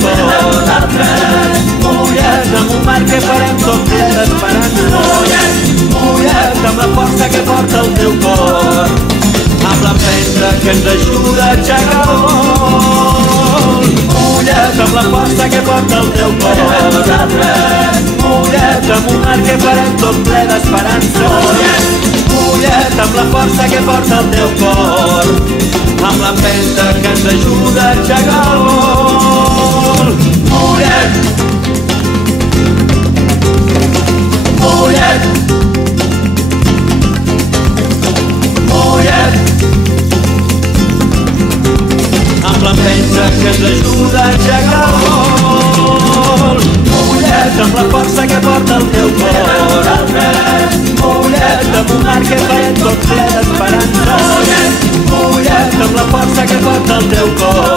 teu cor. Mulla't amb un mar que farem tot ple d'esperança. Mulla't amb la força que porta el teu cor, amb l'empenta que ens ajuda a aixecar el vol. Mulla't amb la força que porta el teu cor. Mulla't amb un mar que farem tot ple d'esperança. Mulla't amb la força que porta el teu cor, amb l'empenta que ens ajuda a aixecar el vol. Mulla't, mulla't, mulla't, amb l'empenta que ens ajuda a aixecar el vol. Mulla't amb la força que porta el teu cor. Mulla't amb un mar que farem tot ple d'esperança. Mulla't amb la força que porta el teu cor,